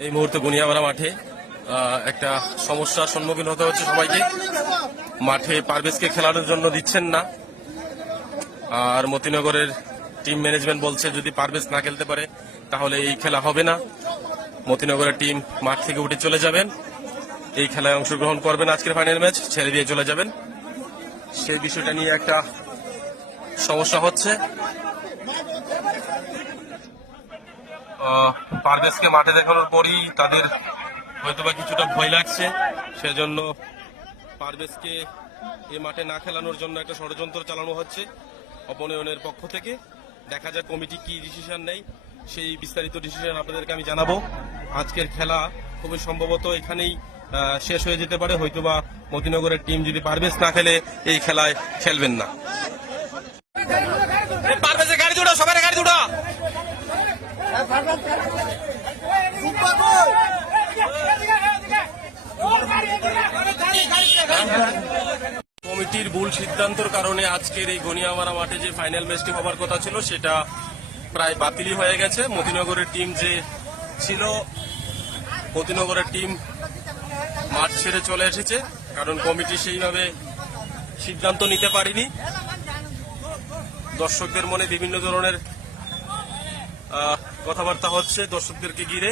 এই মুহূর্তে গুনিয়ামারা মাঠে একটা সমস্যার সম্মুখীন হতে হচ্ছে সবাইকে। মাঠে পারভেজকে খেলানোর জন্য দিচ্ছেন না, আর মতিনগরের টিম ম্যানেজমেন্ট বলছে যদি পারভেজ না খেলতে পারে তাহলে এই খেলা হবে না। মতিনগরের টিম মাঠ থেকে উঠে চলে যাবেন, এই খেলায় অংশগ্রহণ করবেন, আজকের ফাইনাল ম্যাচ ছেড়ে দিয়ে চলে যাবেন। সেই বিষয়টা নিয়ে একটা সমস্যা হচ্ছে। পারভেজকে মাঠে দেখানোর পরই তাদের হয়তোবা কিছুটা ভয় লাগছে, সেজন্য পারভেজকে এই মাঠে না খেলানোর জন্য একটা ষড়যন্ত্র চালানো হচ্ছে অপনয়নের পক্ষ থেকে। দেখা যাক কমিটি কি ডিসিশন নেয়, সেই বিস্তারিত ডিসিশন আপনাদেরকে আমি জানাবো। আজকের খেলা খুবই সম্ভবত এখানেই শেষ হয়ে যেতে পারে, হয়তোবা মতিনগরের টিম যদি পারভেজ না খেলে এই খেলায় খেলবেন না। পারভেজের গাড়ি দুটো, সবার গাড়ি দুটো। কমিটির ভুল সিদ্ধান্তের কারণে আজকের এই গনিয়ামারা মাঠে যে ফাইনাল ম্যাচটি হবার কথা ছিল সেটা প্রায় বাতিলই হয়ে গেছে। মতিনগরের টিম যে ছিল, মতিনগরের টিম মাঠ ছেড়ে চলে এসেছে, কারণ কমিটি সেইভাবে সিদ্ধান্ত নিতে পারেনি। দর্শকদের মনে বিভিন্ন ধরনের কথাবার্তা হচ্ছে দর্শকদেরকে ঘিরে।